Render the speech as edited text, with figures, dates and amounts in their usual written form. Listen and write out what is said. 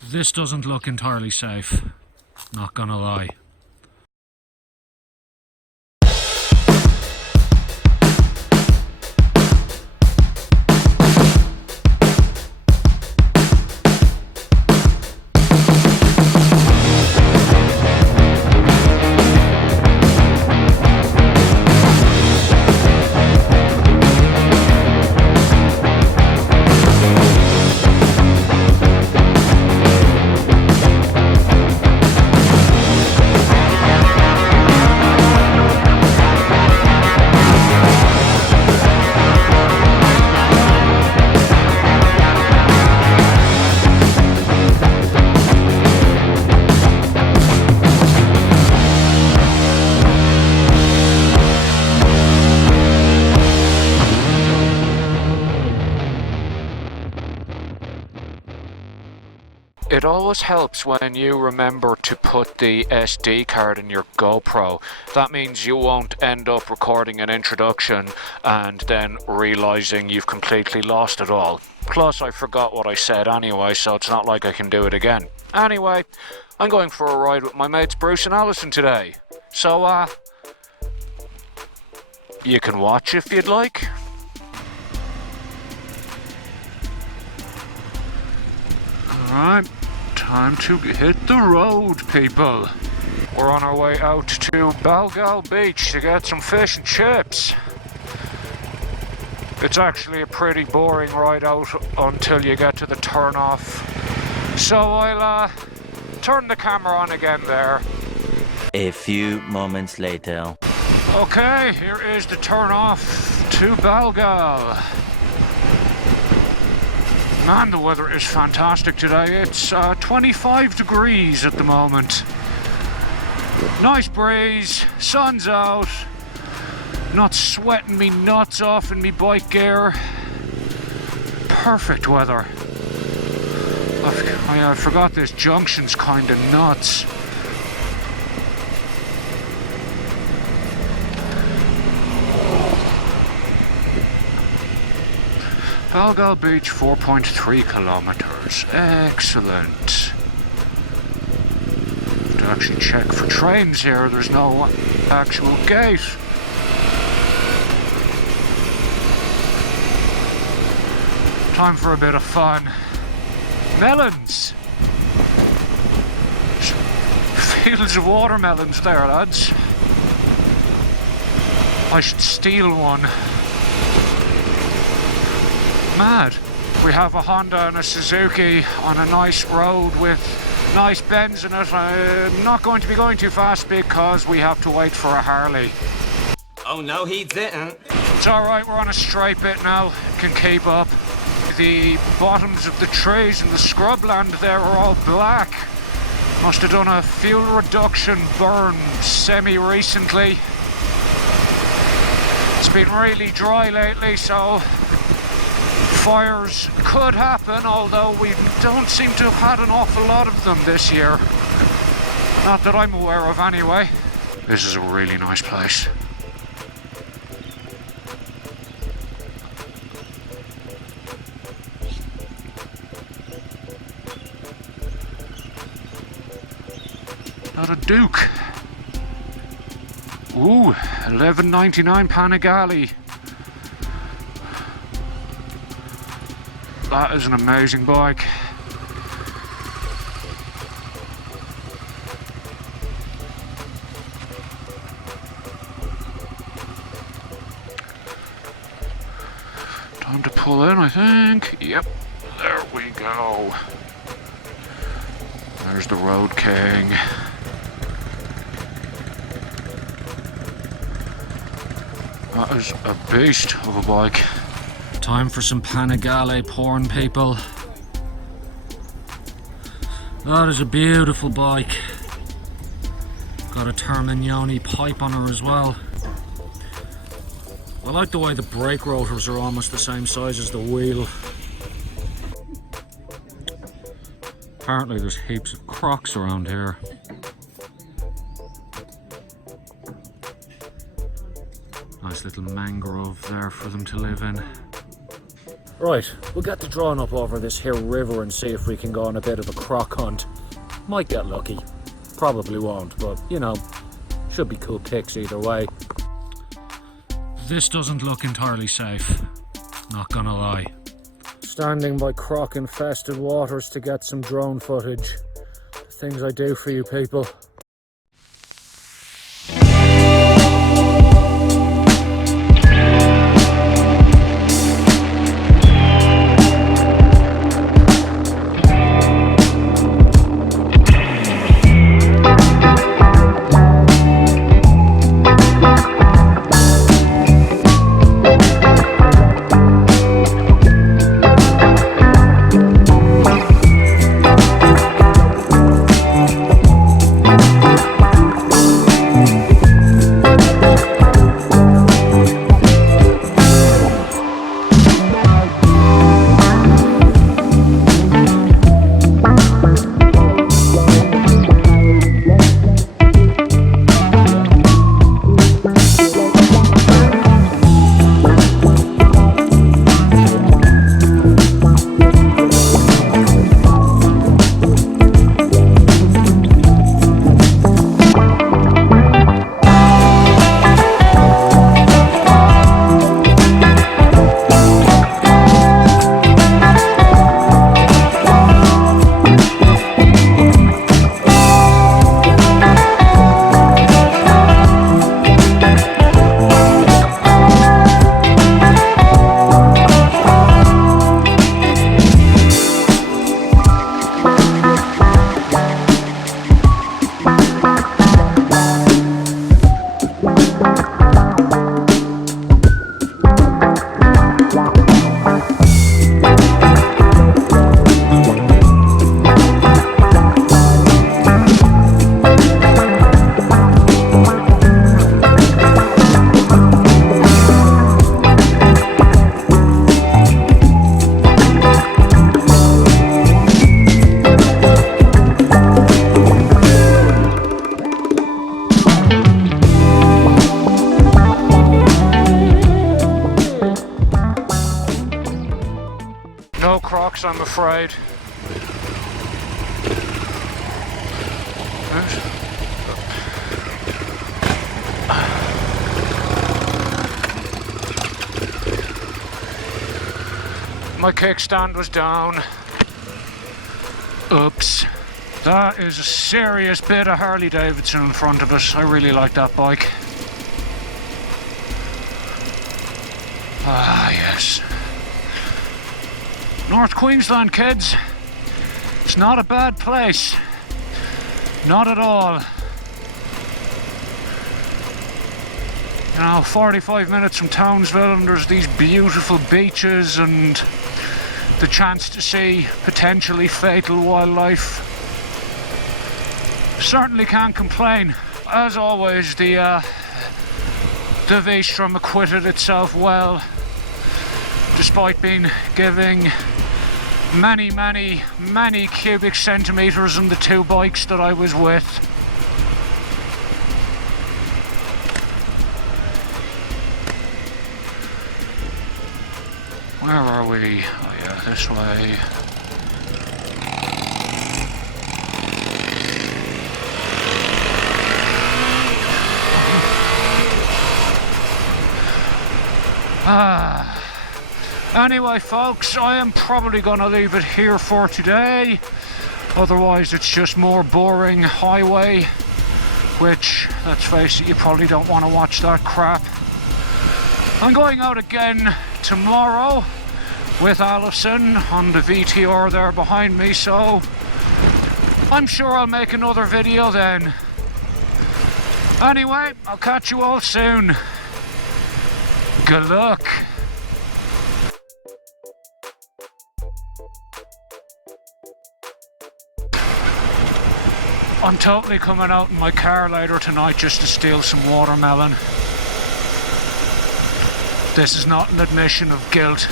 This doesn't look entirely safe, not gonna lie. It always helps when you remember to put the SD card in your GoPro. That means you won't end up recording an introduction and then realising you've completely lost it all. Plus, I forgot what I said anyway, so it's not like I can do it again. Anyway, I'm going for a ride with my mates Bruce and Alison today. So, you can watch if you'd like. Alright, time to hit the road, people. We're on our way out to Balgal Beach to get some fish and chips. It's actually a pretty boring ride out until you get to the turn off. So I'll turn the camera on again there. A few moments later. Okay, here is the turn off to Balgal. Man, the weather is fantastic today. It's 25 degrees at the moment. Nice breeze, sun's out, not sweating me nuts off in me bike gear. Perfect weather. I forgot this junction's kinda nuts. Balgal Beach, 4.3 kilometers. Excellent. To actually check for trains here, there's no actual gate. Time for a bit of fun. Melons! Fields of watermelons there, lads. I should steal one. Mad. We have a Honda and a Suzuki on a nice road with nice bends in it. I'm not going to be going too fast because we have to wait for a Harley. Oh no, he didn't. It's alright, we're on a straight bit now. Can keep up. The bottoms of the trees in the scrubland there are all black. Must have done a fuel reduction burn semi-recently. It's been really dry lately, so fires could happen, although we don't seem to have had an awful lot of them this year. Not that I'm aware of anyway. This is a really nice place. Not a Duke. Ooh, $11.99 Panigale. That is an amazing bike. Time to pull in, I think. Yep, there we go. There's the Road King. That is a beast of a bike. Time for some Panigale porn, people. That is a beautiful bike. Got a Terminioni pipe on her as well. I like the way the brake rotors are almost the same size as the wheel. Apparently there's heaps of Crocs around here. Nice little mangrove there for them to live in. Right, we'll get the drone up over this here river and see if we can go on a bit of a croc hunt. Might get lucky. Probably won't, but you know, should be cool pics either way. This doesn't look entirely safe, not gonna lie. Standing by croc infested waters to get some drone footage. The things I do for you people. No Crocs, I'm afraid. My kickstand was down. Oops. That is a serious bit of Harley Davidson in front of us. I really like that bike. Ah, yes. North Queensland, kids. It's not a bad place. Not at all. You know, 45 minutes from Townsville, and there's these beautiful beaches and the chance to see potentially fatal wildlife. Certainly can't complain. As always, the V-Strom acquitted itself well, despite being giving many cubic centimeters on the two bikes that I was with. Where are we? Oh yeah, this way. Anyway folks, I am probably going to leave it here for today. Otherwise it's just more boring highway, which, let's face it, you probably don't want to watch that crap. I'm going out again tomorrow with Alison on the VTR there behind me, so I'm sure I'll make another video then. Anyway, I'll catch you all soon. Good luck. I'm totally coming out in my car later tonight just to steal some watermelon. This is not an admission of guilt.